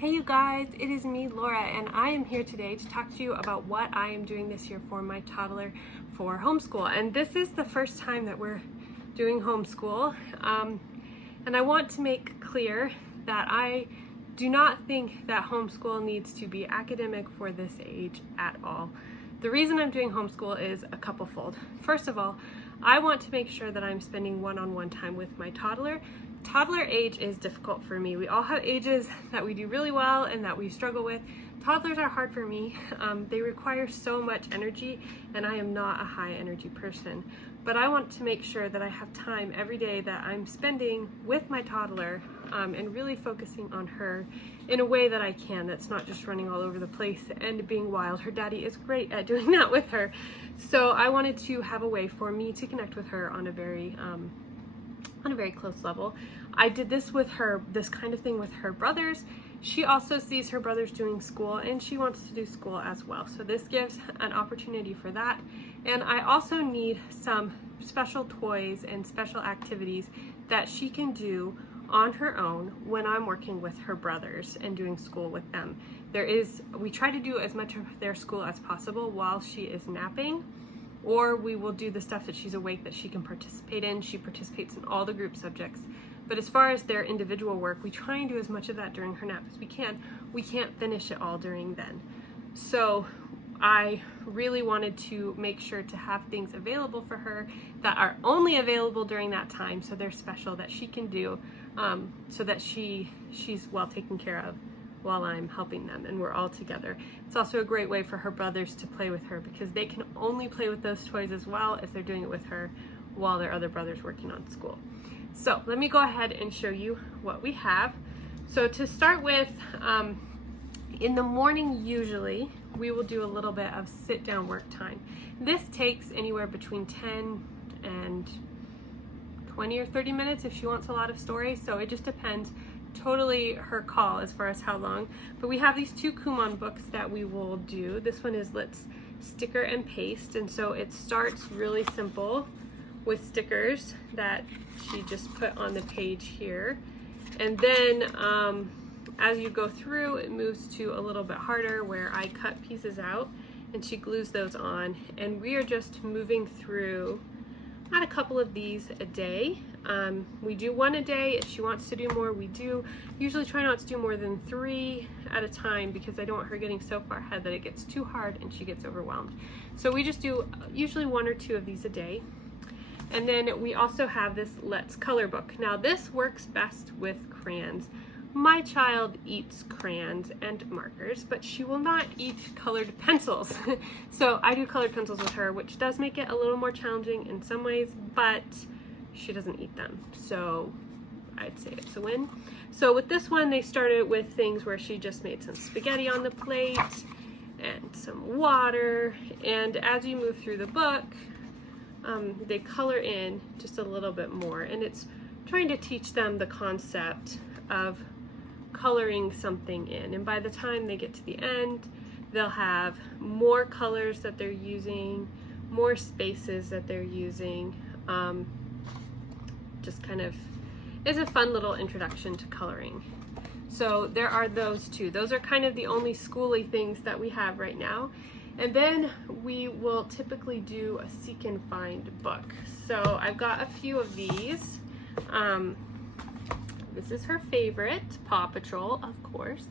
Hey you guys, it is me, Laura, and I am here today to talk to you about what I am doing this year for my toddler for homeschool. And this is the first time that we're doing homeschool. And I want to make clear that I do not think that homeschool needs to be academic for this age at all. The reason I'm doing homeschool is a couple-fold. First of all, I want to make sure that I'm spending one-on-one time with my toddler. Toddler age is difficult for me. We all have ages that we do really well and that we struggle with. Toddlers are hard for me. They require so much energy, and I am not a high energy person. But I want to make sure that I have time every day that I'm spending with my toddler and really focusing on her in a way that I can, that's not just running all over the place and being wild. Her daddy is great at doing that with her. So I wanted to have a way for me to connect with her on a very close level. I did this with her, this kind of thing with her brothers. She also sees her brothers doing school and she wants to do school as well. So this gives an opportunity for that. And I also need some special toys and special activities that she can do on her own when I'm working with her brothers and doing school with them. We try to do as much of their school as possible while she is napping, or we will do the stuff that she's awake that she can participate in. She participates in all the group subjects. But as far as their individual work, we try and do as much of that during her nap as we can. We can't finish it all during then. So I really wanted to make sure to have things available for her that are only available during that time, so they're special, that she can do, so that she's well taken care of while I'm helping them and we're all together. It's also a great way for her brothers to play with her because they can only play with those toys as well if they're doing it with her while their other brother's working on school. So let me go ahead and show you what we have. So to start with, in the morning usually we will do a little bit of sit down work time. This takes anywhere between 10 and 20 or 30 minutes if she wants a lot of story, so it just depends. Totally her call as far as how long. But we have these two Kumon books that we will do. This one is Let's Sticker and Paste, and so it starts really simple with stickers that she just put on the page here, and then as you go through it moves to a little bit harder where I cut pieces out and she glues those on, and we are just moving through about a couple of these a day. We do one a day. If she wants to do more, we do. Usually try not to do more than 3 at a time because I don't want her getting so far ahead that it gets too hard and she gets overwhelmed. So we just do usually 1 or 2 of these a day. And then we also have this Let's Color book. Now this works best with crayons. My child eats crayons and markers, but she will not eat colored pencils. So I do colored pencils with her, which does make it a little more challenging in some ways, but she doesn't eat them. So I'd say it's a win. So with this one, they started with things where she just made some spaghetti on the plate and some water. And as you move through the book, they color in just a little bit more, and it's trying to teach them the concept of coloring something in, and by the time they get to the end they'll have more colors that they're using, more spaces that they're using. Just kind of is a fun little introduction to coloring. So there are those two. Those are kind of the only schooly things that we have right now. And then we will typically do a seek and find book. So I've got a few of these. This is her favorite, Paw Patrol, of course.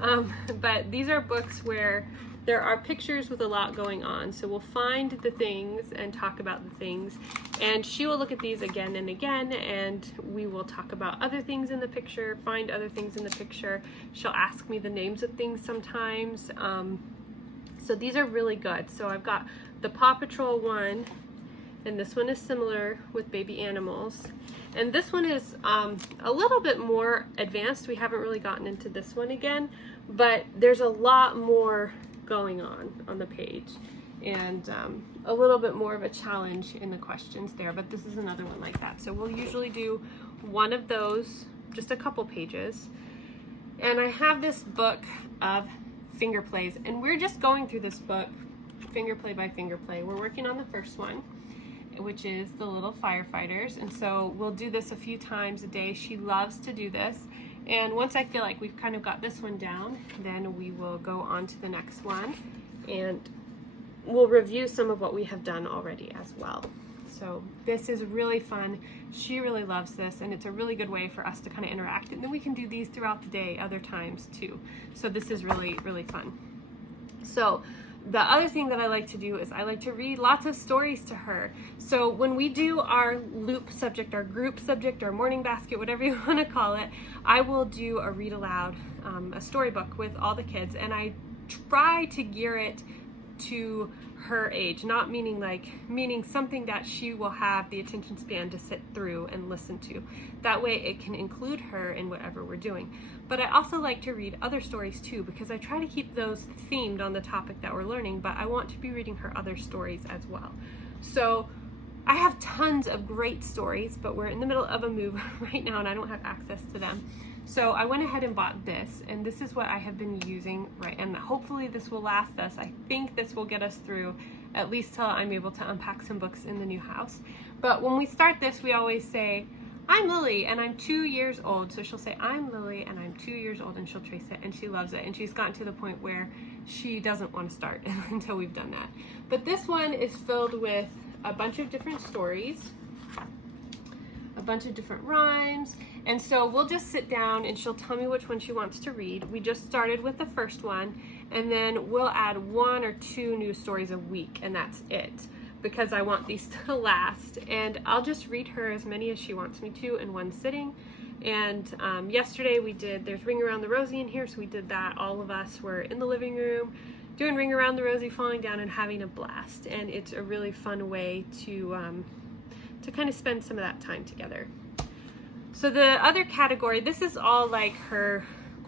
But these are books where there are pictures with a lot going on. So we'll find the things and talk about the things. And she will look at these again and again, and we will talk about other things in the picture, find other things in the picture. She'll ask me the names of things sometimes. So these are really good. So I've got the Paw Patrol one, and this one is similar with baby animals. And this one is a little bit more advanced. We haven't really gotten into this one again, but there's a lot more going on the page, and a little bit more of a challenge in the questions there, but this is another one like that. So we'll usually do one of those, just a couple pages. And I have this book of finger plays, and we're just going through this book finger play by finger play. We're working on the first one, which is the Little Firefighters, and so we'll do this a few times a day. She loves to do this, And once I feel like we've kind of got this one down, then we will go on to the next one, and we'll review some of what we have done already as well. So this is really fun. She really loves this, and it's a really good way for us to kind of interact. And then we can do these throughout the day other times too. So this is really, really fun. So the other thing that I like to do is I like to read lots of stories to her. So when we do our loop subject, our group subject, our morning basket, whatever you want to call it, I will do a read aloud, a storybook with all the kids, and I try to gear it to her age, not meaning something that she will have the attention span to sit through and listen to. That way it can include her in whatever we're doing. But I also like to read other stories too, because I try to keep those themed on the topic that we're learning, but I want to be reading her other stories as well. So I have tons of great stories, but we're in the middle of a move right now and I don't have access to them. So I went ahead and bought this, and this is what I have been using, right? And hopefully this will last us. I think this will get us through at least till I'm able to unpack some books in the new house. But when we start this, we always say, I'm Lily and I'm 2 years old. So she'll say, I'm Lily and I'm 2 years old, and she'll trace it, and she loves it. And she's gotten to the point where she doesn't want to start until we've done that. But this one is filled with a bunch of different stories, a bunch of different rhymes. And so we'll just sit down and she'll tell me which one she wants to read. We just started with the first one, and then we'll add 1 or 2 new stories a week, and that's it, because I want these to last. And I'll just read her as many as she wants me to in one sitting. And yesterday there's Ring Around the Rosie in here, so we did that. All of us were in the living room doing Ring Around the Rosie, falling down and having a blast. And it's a really fun way to kind of spend some of that time together. So the other category, this is all like her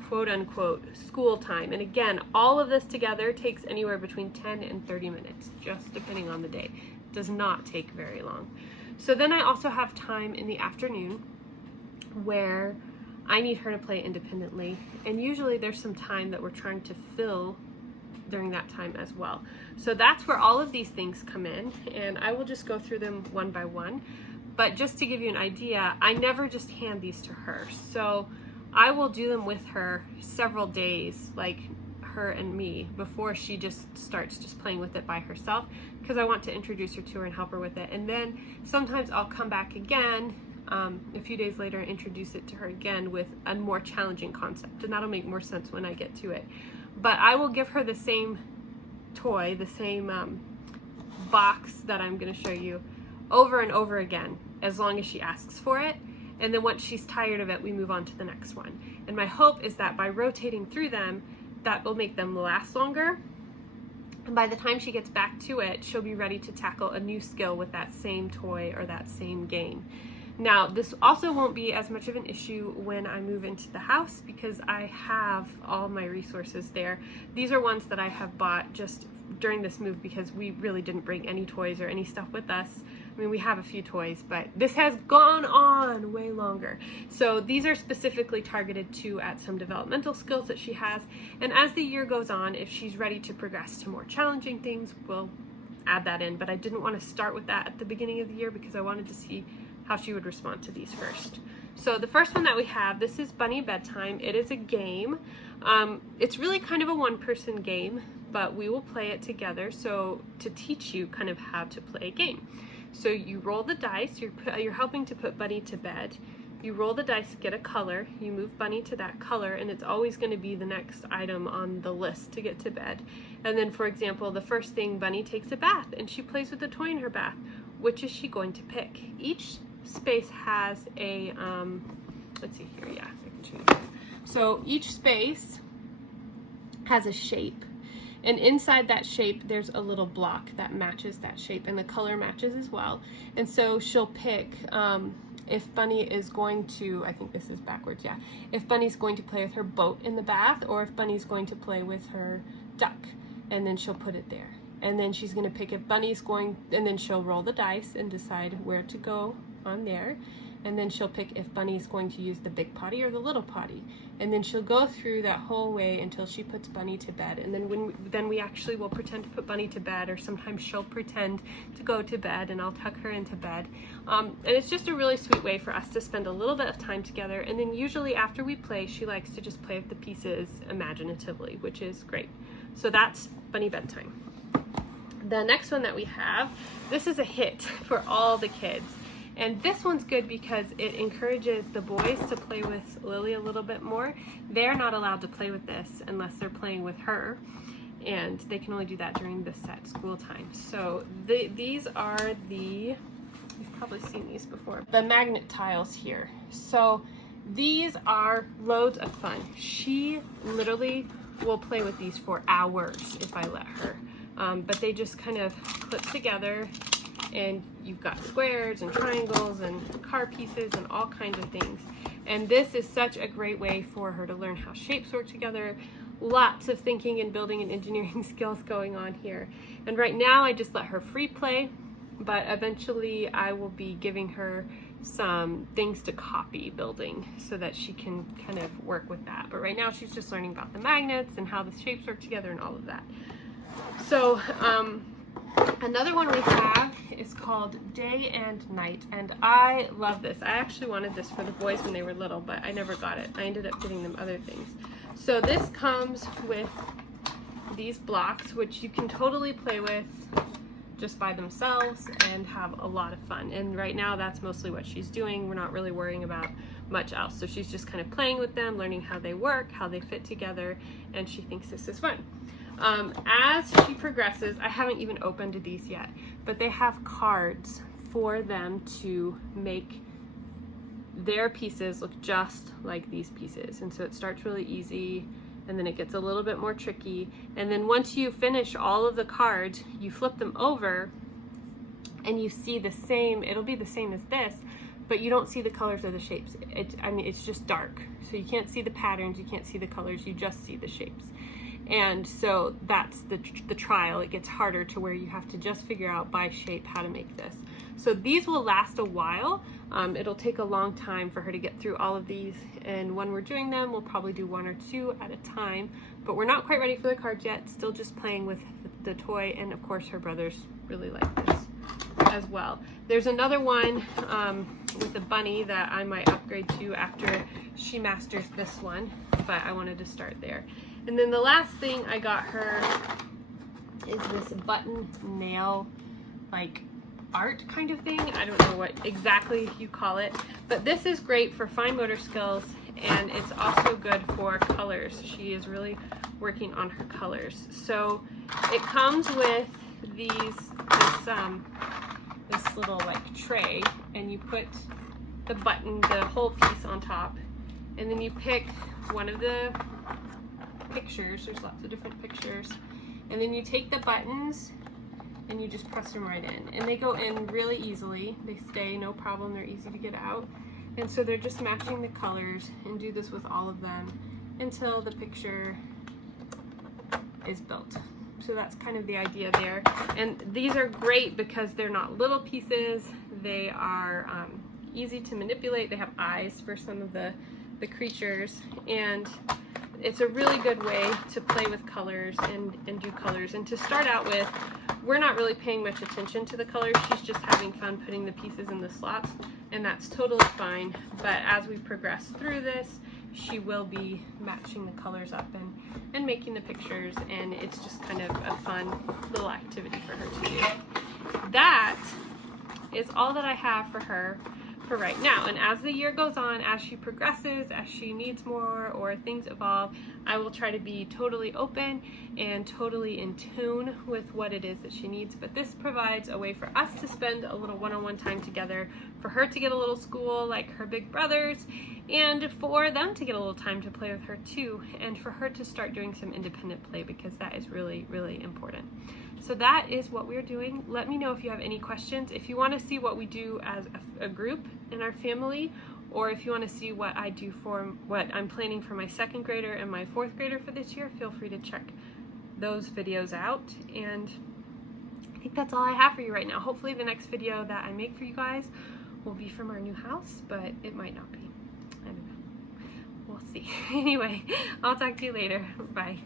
quote unquote school time. And again, all of this together takes anywhere between 10 and 30 minutes, just depending on the day. It does not take very long. So then I also have time in the afternoon where I need her to play independently. And usually there's some time that we're trying to fill during that time as well. So that's where all of these things come in, and I will just go through them one by one. But just to give you an idea, I never just hand these to her. So I will do them with her several days, like her and me, before she just starts just playing with it by herself, because I want to introduce her to her and help her with it. And then sometimes I'll come back again a few days later and introduce it to her again with a more challenging concept, and that'll make more sense when I get to it. But I will give her the same toy, the same box that I'm going to show you over and over again, as long as she asks for it. And then once she's tired of it, we move on to the next one. And my hope is that by rotating through them, that will make them last longer. And by the time she gets back to it, she'll be ready to tackle a new skill with that same toy or that same game. Now, this also won't be as much of an issue when I move into the house, because I have all my resources there. These are ones that I have bought just during this move because we really didn't bring any toys or any stuff with us. I mean, we have a few toys, but this has gone on way longer. So these are specifically targeted at some developmental skills that she has. And as the year goes on, if she's ready to progress to more challenging things, we'll add that in. But I didn't want to start with that at the beginning of the year because I wanted to see how she would respond to these first. So the first one that we have, this is Bunny Bedtime. It is a game. It's really kind of a one-person game, but we will play it together, so to teach you kind of how to play a game. So you roll the dice, you're helping to put Bunny to bed. You roll the dice, get a color, you move Bunny to that color, and it's always going to be the next item on the list to get to bed. And then, for example, the first thing, Bunny takes a bath, and she plays with the toy in her bath. Which is she going to pick? Each space has a, let's see here, yeah, I can show you that. So each space has a shape. And inside that shape, there's a little block that matches that shape, and the color matches as well. And so she'll pick if Bunny is going to, I think this is backwards, yeah. If Bunny's going to play with her boat in the bath, or if Bunny's going to play with her duck, and then she'll put it there. And then she's going to pick if Bunny's going, and then she'll roll the dice and decide where to go on there. and then she'll pick if Bunny's going to use the big potty or the little potty. And then she'll go through that whole way until she puts Bunny to bed. And then we actually will pretend to put Bunny to bed, or sometimes she'll pretend to go to bed and I'll tuck her into bed. And it's just a really sweet way for us to spend a little bit of time together. And then usually after we play, she likes to just play with the pieces imaginatively, which is great. So that's Bunny bedtime. The next one that we have, this is a hit for all the kids. And this one's good because it encourages the boys to play with Lily a little bit more. They're not allowed to play with this unless they're playing with her, and they can only do that during the set school time. So these are you've probably seen these before, the magnet tiles here. So these are loads of fun. She literally will play with these for hours if I let her. But they just kind of clip together, and you've got squares and triangles and car pieces and all kinds of things. And this is such a great way for her to learn how shapes work together. Lots of thinking and building and engineering skills going on here. And right now I just let her free play, but eventually I will be giving her some things to copy building so that she can kind of work with that. But right now she's just learning about the magnets and how the shapes work together and all of that. So another one we have is called Day and Night, and I love this. I actually wanted this for the boys when they were little, but I never got it. I ended up getting them other things. So this comes with these blocks, which you can totally play with just by themselves and have a lot of fun. And right now that's mostly what she's doing. We're not really worrying about much else. So she's just kind of playing with them, learning how they work, how they fit together, and she thinks this is fun. As she progresses, I haven't even opened these yet, but they have cards for them to make their pieces look just like these pieces. And so it starts really easy, and then it gets a little bit more tricky. And then once you finish all of the cards, you flip them over and you see the same, it'll be the same as this, but you don't see the colors or the shapes. It's just dark. So you can't see the patterns, you can't see the colors, you just see the shapes. And so that's the trial. It gets harder to where you have to just figure out by shape how to make this. So these will last a while. It'll take a long time for her to get through all of these, and when we're doing them, we'll probably do 1 or 2 at a time, but we're not quite ready for the cards yet. Still just playing with the toy, and of course her brothers really like this as well. There's another one with a bunny that I might upgrade to after she masters this one, but I wanted to start there. And then the last thing I got her is this button nail, like art kind of thing. I don't know what exactly you call it, but this is great for fine motor skills, and it's also good for colors. She is really working on her colors. So it comes with this little like tray, and you put the whole piece on top, and then you pick one of the pictures. There's lots of different pictures, and then you take the buttons and you just press them right in, and they go in really easily. They stay no problem. They're easy to get out, and so they're just matching the colors, and do this with all of them until the picture is built. So that's kind of the idea there. And these are great because they're not little pieces. They are easy to manipulate. They have eyes for some of the creatures, and it's a really good way to play with colors and do colors. And to start out with, we're not really paying much attention to the colors. She's just having fun putting the pieces in the slots, and that's totally fine. But as we progress through this, she will be matching the colors up and making the pictures, and it's just kind of a fun little activity for her to do. That is all that I have for her for right now. And as the year goes on, as she progresses, as she needs more or things evolve, I will try to be totally open and totally in tune with what it is that she needs. But this provides a way for us to spend a little one-on-one time together, for her to get a little school like her big brothers, and for them to get a little time to play with her too, and for her to start doing some independent play, because that is really, really important. So that is what we're doing. Let me know if you have any questions. If you want to see what we do as a group in our family, or if you want to see what I do for what I'm planning for my 2nd grader and my 4th grader for this year, feel free to check those videos out. And I think that's all I have for you right now. Hopefully the next video that I make for you guys will be from our new house, but it might not be. I don't know. We'll see. Anyway, I'll talk to you later. Bye.